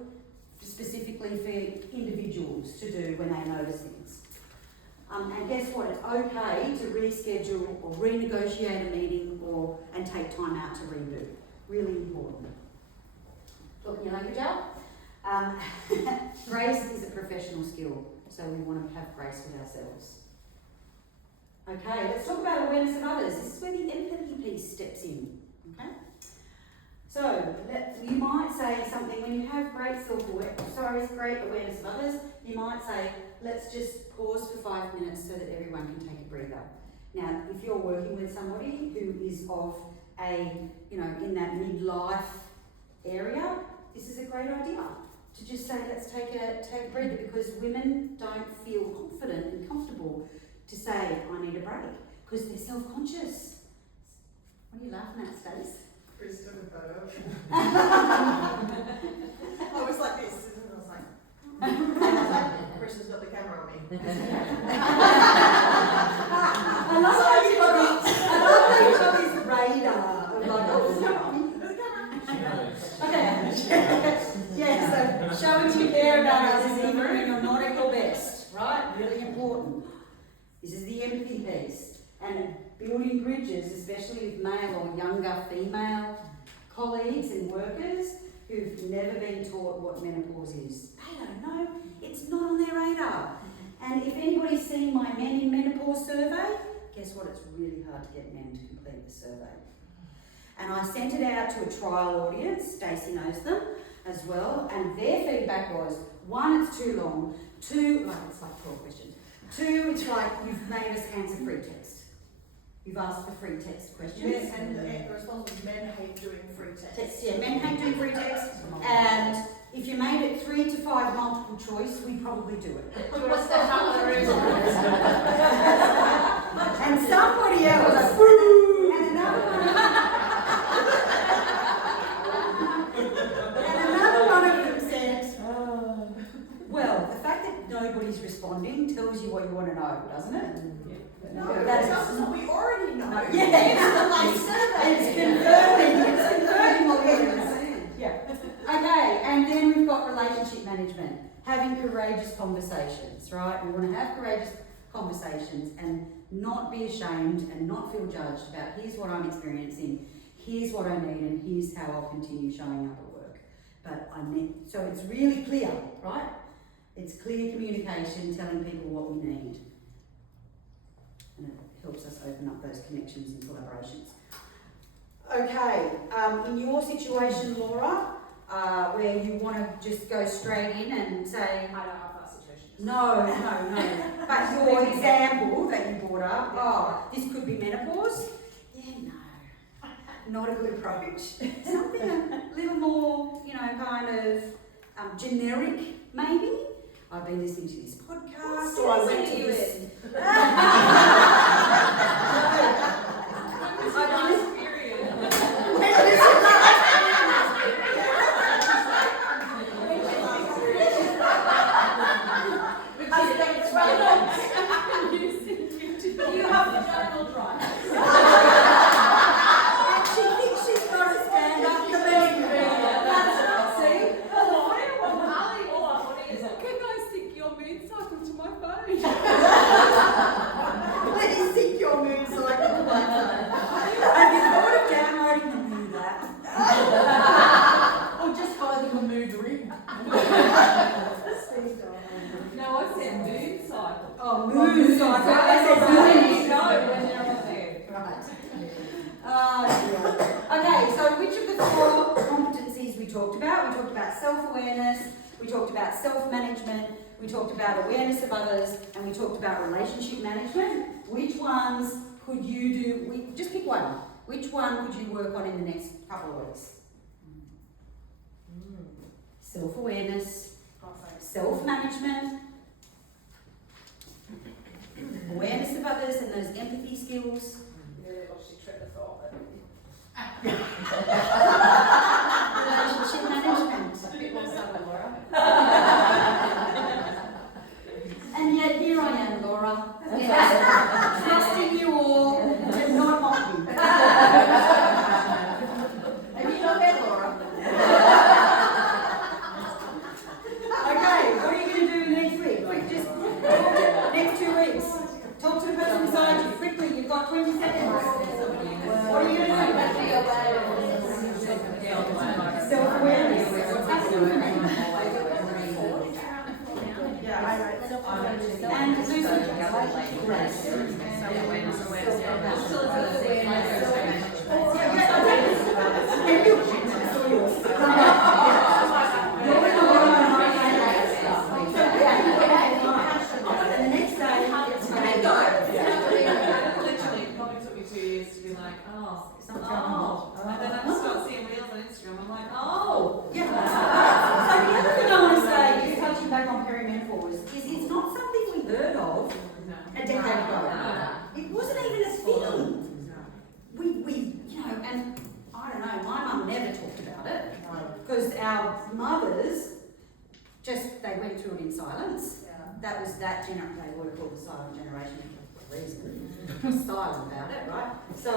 specifically for individuals to do when they notice things. And guess what? It's okay to reschedule or renegotiate a meeting and take time out to reboot. Really important. Talking your language out. Grace is a professional skill, so we want to have grace with ourselves. Okay, let's talk about awareness of others. This is where the empathy piece steps in. Okay? So, you might say something when you have great great awareness of others, you might say, let's just pause for 5 minutes so that everyone can take a breather. Now, if you're working with somebody who is of in that midlife area, this is a great idea to just say, let's take a breather, because women don't feel confident and comfortable to say, I need a break, because they're self-conscious. What are you laughing at, Stace? Chris took a photo. I was like this, and I was like, Chris has got the camera on me. I love how you've got this radar. Of like, oh, it's not on. Okay. Yeah, so showing you care about others even when you're not at your best, right? Really important. This is the empathy piece. And building bridges, especially with male or younger female colleagues and workers who've never been taught what menopause is. They don't know. It's not on their radar. And if anybody's seen my Men in Menopause survey, guess what? It's really hard to get men to complete the survey. And I sent it out to a trial audience, Stacey knows them as well, and their feedback was, 1, it's too long, 2, it's like 12 questions, 2, it's like you've made us answer free text. You've asked for free text questions. Yes, and the response was men hate doing free text. Yeah, men hate doing free text, and if you made it 3 to 5 multiple choice, we'd probably do it. What's the calories? And somebody else, and another one of them said, well, the fact that nobody's responding tells you what you want to know, doesn't it? No, that tells us what we already know. Yeah, it's confirming what we already know. Yeah. Okay, and then we've got relationship management. Having courageous conversations, right? We want to have courageous conversations and not be ashamed and not feel judged about here's what I'm experiencing, here's what I need, and here's how I'll continue showing up at work. So it's really clear, right? It's clear communication, telling people what we need. And it helps us open up those connections and collaborations. Okay, in your situation, Laura, where you want to just go straight in and say, I don't have that situation. no. But your example that you brought up, this could be menopause. Yeah, no, not a good approach. Something a little more, kind of generic, maybe. I've been listening to this podcast, or I went to this. self-awareness, we talked about self-management, we talked about awareness of others, and we talked about relationship management. Which ones could you do? Just pick one. Which one would you work on in the next couple of weeks? Self-awareness, self-management, awareness of others and those empathy skills. Really obviously trick the thought. Relationship management. A bit more sound Laura. And yet here I am, Laura, trusting you all to not mock me. Have you not met Laura? Okay, what are you going to do next week? Quick, just talk to next 2 weeks. Talk to the person beside you. Quickly, you've got 20 seconds. What are you going to do? Self-awareness. What's happening for me? And do some rest. And the next day, Literally, it probably took me 2 years to be like, and then I start seeing reels on Instagram, I'm like, yeah. So the other thing I want to say, just touching back on perimenopause, is it's not something we heard of a decade ago. It wasn't even a thing. We, and I don't know, my mum never talked about it, because our mothers they went through it in silence. That was that generation, they were called the silent generation for a reason. Silent about it, right? So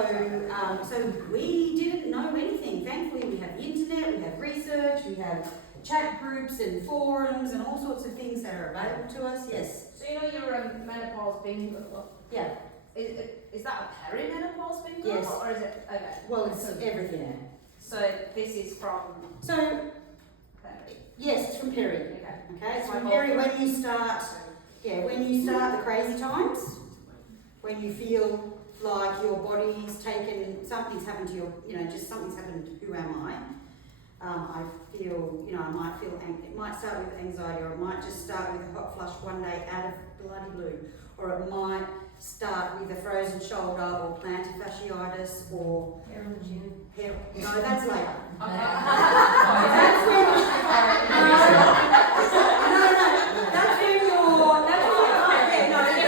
we didn't know anything. Thankfully, we have the internet, we have research, we have chat groups and forums and all sorts of things that are available to us. Yes. So you know your menopause bingo? Yeah. Is that a perimenopause bingo? Yes. Or is it, okay. Well, it's everything. So this is from So peri. yes, it's from peri. Okay. Okay, it's from peri when you start the crazy times, when you feel like your body's something's happened to something's happened, who am I? I feel, I might feel, it might start with anxiety, or it might just start with a hot flush one day out of bloody blue, or it might start with a frozen shoulder, or plantar fasciitis, or hair. No, that's later. That's when. No, that's when you're. That's when you're. Yeah, no, it is.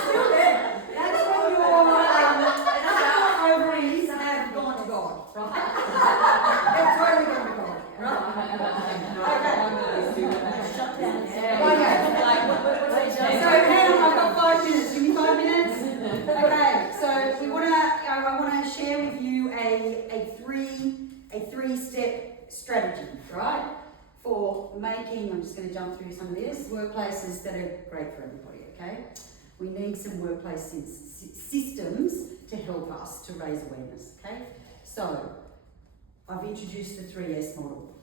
Still there. That's when your ovaries have gone to God, right? They've totally gone to God, right? Shut down. Okay. So hang on, I've got 5 minutes. Give me 5 minutes. Okay. So I want to share with you a three-step strategy, right? For making. I'm just going to jump through some of this workplaces that are great for everybody. Okay. We need some workplace systems to help us to raise awareness. Okay. So I've introduced the 3S model.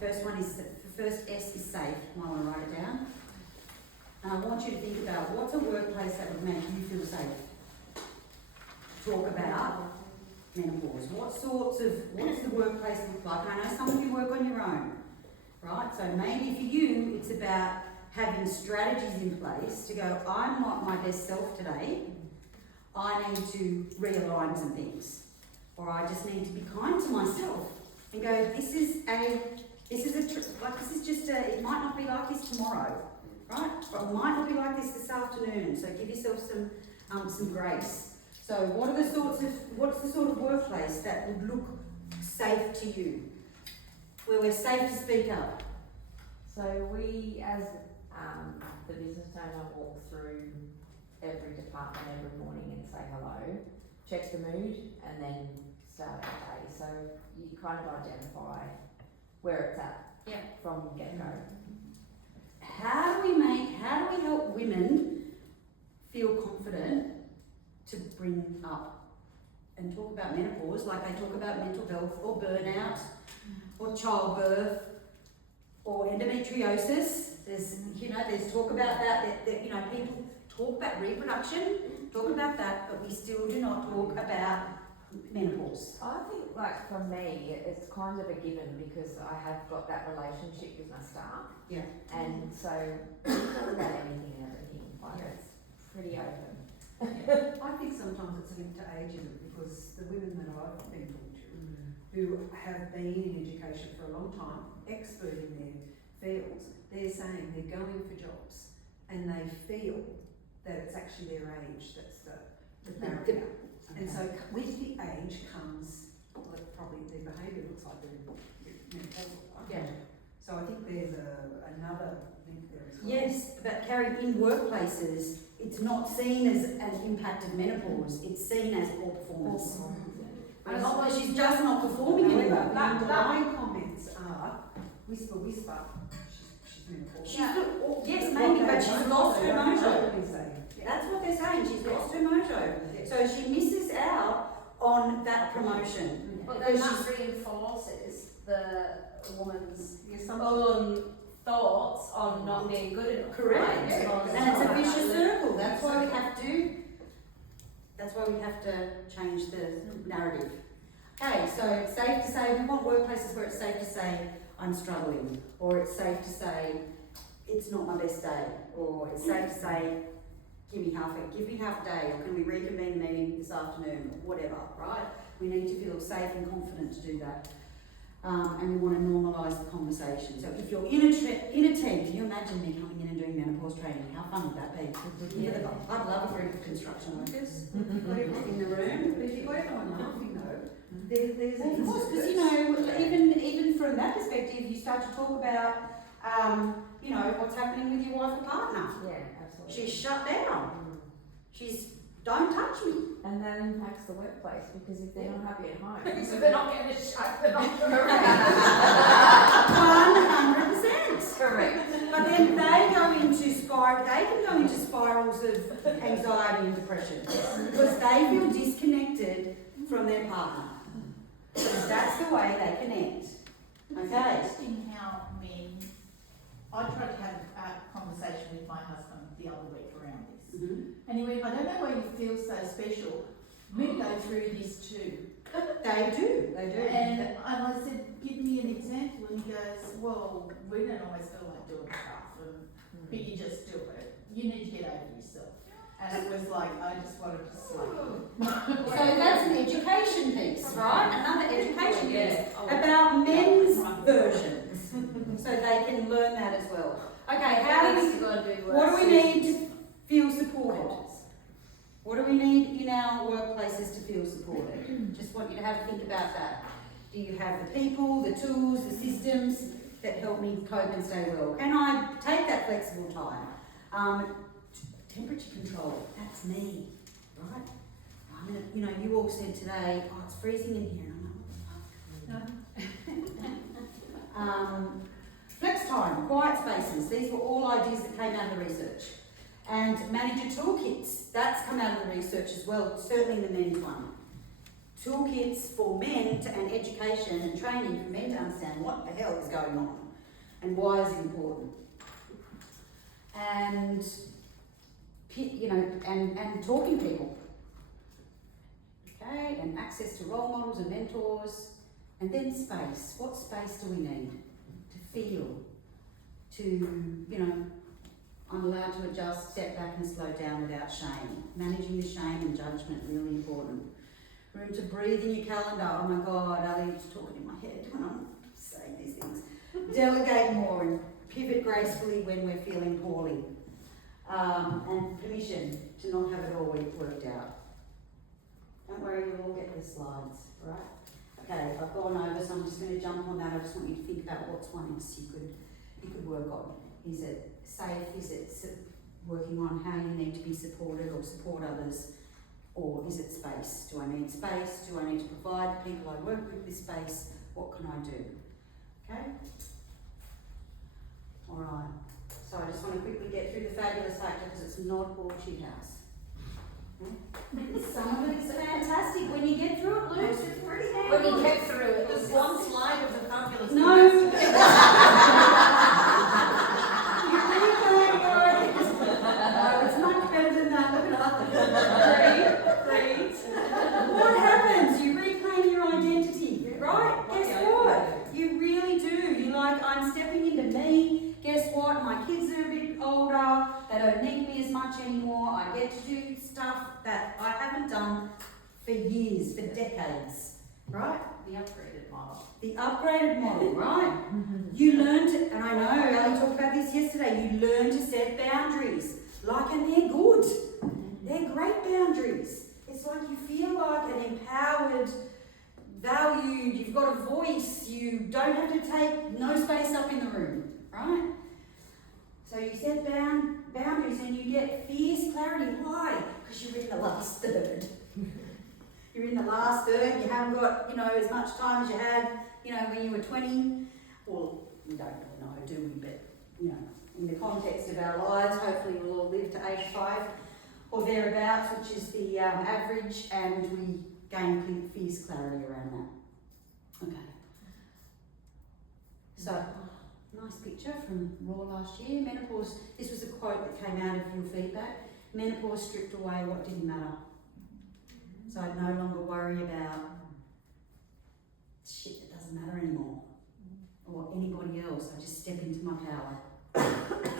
First one is the first S is safe. You might want to write it down. And I want you to think about what's a workplace that would make you feel safe. Talk about menopause. What's the workplace look like? And I know some of you work on your own, right? So maybe for you, it's about having strategies in place to go, I'm not my best self today. I need to realign some things. Or I just need to be kind to myself and go, it might not be like this tomorrow, right? But it might not be like this afternoon. So give yourself some grace. So what's the sort of workplace that would look safe to you? Where we're safe to speak up. So we, as the business owner, walk through every department every morning and say hello, check the mood, and then start our day. So you kind of identify where it's at from get-go. How do we help women feel confident to bring up and talk about menopause, like they talk about mental health or burnout or childbirth or endometriosis? There's talk about that people talk about reproduction, talk about that, but we still do not talk about menopause? I think, like, for me, it's kind of a given because I have got that relationship with my staff. Yeah. And so we talk about anything and everything. Like, it's pretty open. I think sometimes it's linked to ageism because the women that I've been talking to who have been in education for a long time, expert in their fields, they're saying they're going for jobs and they feel that it's actually their age that's the barrier. And so with the age comes, well, probably their behaviour looks like they're menopausal. Yeah. So I think there's another link there as well. Yes, but Carrie, in workplaces, it's not seen as an impact of menopause, it's seen as poor performance. And Not that she's just not performing anymore. The underlying comments are whisper, whisper, she's menopausal. Yes, maybe, but she's lost her mojo. mojo. That's what they're saying, she's lost her mojo. So she misses out on that promotion. But then that reinforces the woman's Yes, own thoughts on not being good enough. Correct. Right? Because And it's a that vicious really- circle, that's why we have to change the narrative. Okay, so it's safe to say, we want workplaces where it's safe to say, I'm struggling, or it's safe to say, it's not my best day, or it's safe to say, give me half a day, or can we reconvene the meeting this afternoon, or whatever, right? We need to feel safe and confident to do that. And we want to normalise the conversation. So if you're in a team, can you imagine me coming in and doing menopause training? How fun would that be? I'd love a group of construction workers in the room. But if you've got everyone laughing though, there's Well, of course, because you know, even from that perspective, you start to talk about, you know, what's happening with your wife or partner. Yeah, absolutely. She's shut down. She's don't touch me. And that impacts the workplace because if they're not happy at home, So they're not getting a shot, they're not going 100%. correct. But then they go into they can go into spirals of anxiety and depression because they feel disconnected from their partner. That's the way they connect. It's Okay. interesting how men, I tried to have a conversation with my husband the other week around this. And he went, I don't know why you feel so special. Men go through this too. They do. And I said, give me an example. And he goes, well, we don't always feel like doing stuff, but you just do it. You need to get over yourself. And it was like, I just wanted to slap. So that's an education piece, right? Another education piece about men's versions, so they can learn that as well. Okay, what do we need to feel supported? What do we need in our workplaces to feel supported? Just want you to have a think about that. Do you have the people, the tools, the systems that help me cope and stay well? Can I take that flexible time? Temperature control, that's me, right? You know, you all said today, oh, it's freezing in here, and I'm like, what the fuck? Flex time, quiet spaces, these were all ideas that came out of the research. And manager toolkits, that's come out of the research as well, certainly the men's one. Toolkits for men and education and training for men to understand what the hell is going on and why is it important. And you know, and talking people, okay, and access to role models and mentors, and then space. What space do we need to feel, to, you know, I'm allowed to adjust, step back and slow down without shame. Managing the shame and judgment, really important. Room to breathe in your calendar. Oh my God, Ali's talking in my head when I'm saying these things. Delegate more and pivot gracefully when we're feeling poorly. And permission to not have it all worked out. Don't worry, you'll all get the slides, right? Okay, I've gone over, so I'm just going to jump on that. I just want you to think about what's one else you could work on. Is it safe? Is it working on how you need to be supported or support others? Or is it space? Do I need space? Do I need to provide the people I work with space? What can I do? Okay? All right. So I just want to quickly get through the fabulous factor because it's not all shit house. Some of it is fantastic. When you get through it, Luke, it's pretty handy. When you get through it, There's one slide of the fabulous. No. You really can't worry. No, it's much better than that. Look at that. Breathe. What happens? You read for years, for decades, right? The upgraded model. The upgraded model, right? You learn to, and I know Ali talked about this yesterday, you learn to set boundaries, and they're good. They're great boundaries. It's like you feel like an empowered, valued, you've got a voice, you don't have to take no space up in the room, right? So you set boundaries and you get fierce clarity. Why? Because you're in the last third. You're in the last third, you haven't got, as much time as you had, when you were 20. Well, we don't really know, do we? But, in the context of our lives, hopefully we'll all live to 85 or thereabouts, which is the average, and we gain fierce clarity around that. Okay. So, nice picture from Raw last year. Menopause, this was a quote that came out of your feedback. Menopause stripped away what didn't matter. So I'd no longer worry about shit that doesn't matter anymore, or anybody else. I just step into my power.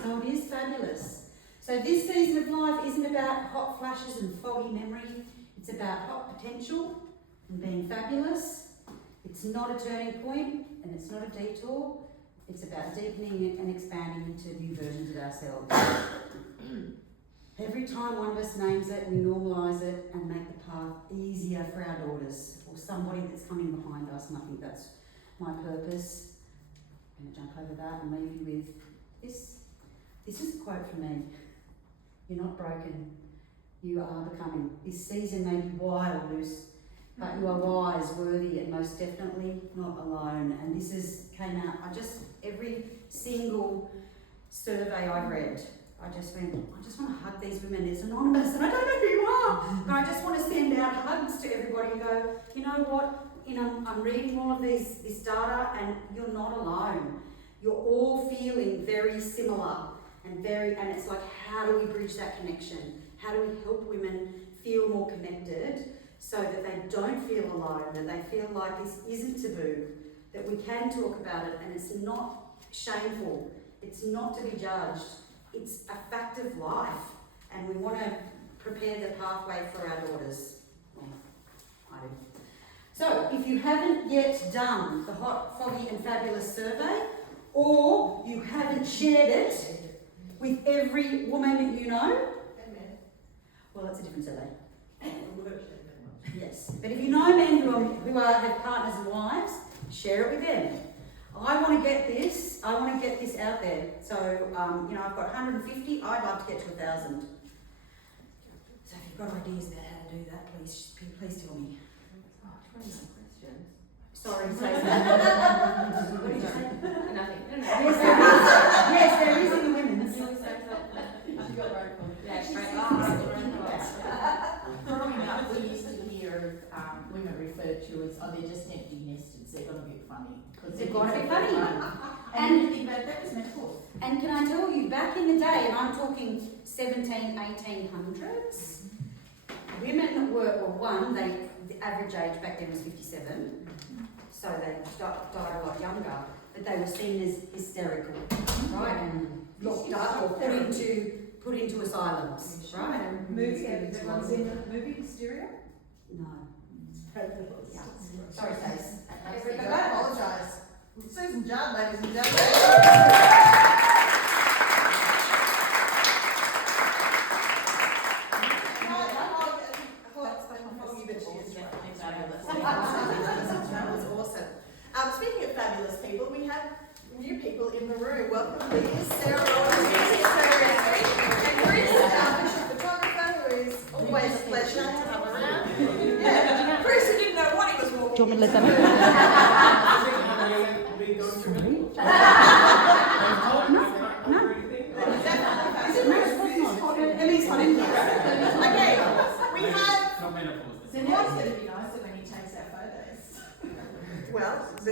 So it is fabulous. So this season of life isn't about hot flashes and foggy memory. It's about hot potential and being fabulous. It's not a turning point and it's not a detour. It's about deepening and expanding into new versions of ourselves. Every time one of us names it, we normalise it and make the path easier for our daughters or somebody that's coming behind us, and I think that's my purpose. I'm going to jump over that and leave you with this. This is a quote from me. You're not broken, you are becoming. This season may be wild, loose, but you are wise, worthy, and most definitely not alone. And this came out, every single survey I read, I just want to hug these women. It's anonymous and I don't know who you are, but I just want to send out hugs to everybody and go, you know what, I'm reading all of this data and you're not alone. You're all feeling very similar and it's like, how do we bridge that connection? How do we help women feel more connected so that they don't feel alone, that they feel like this isn't taboo, that we can talk about it and it's not shameful, it's not to be judged. It's a fact of life, and we want to prepare the pathway for our daughters. Well, I do. So, if you haven't yet done the Hot, Foggy and Fabulous survey, or you haven't shared it with every woman you know, well, that's a different survey. Yes, but if you know men who have partners and wives, share it with them. I want to get this out there. So, I've got 150, I'd love to get to 1,000. So if you've got ideas about how to do that, please tell me. Oh, 20 questions. Sorry, say something. What did you say? Nothing. Yes, there is in the women's. She got right on. Yeah, Growing up, we used to hear women referred to as, they're just empty nesters, they're going to be funny. They've got to be funny. And you think about that as metaphor. And can I tell you, back in the day, and I'm talking 1800s, women the average age back then was 57, so they died a lot younger, but they were seen as hysterical, right? And locked up or put into asylums, right? Movie, everyone's seen the movie Hysteria? No. Yeah. Sorry, Stace. I apologise. Susan Judd, ladies and gentlemen. That was awesome. Speaking of fabulous people, we have new people in the room. Welcome, Liz, Sarah, and Chris, our visual photographer, who is always a pleasure to have around. Yeah, Chris, who didn't know what he was walking. Do you want me to let them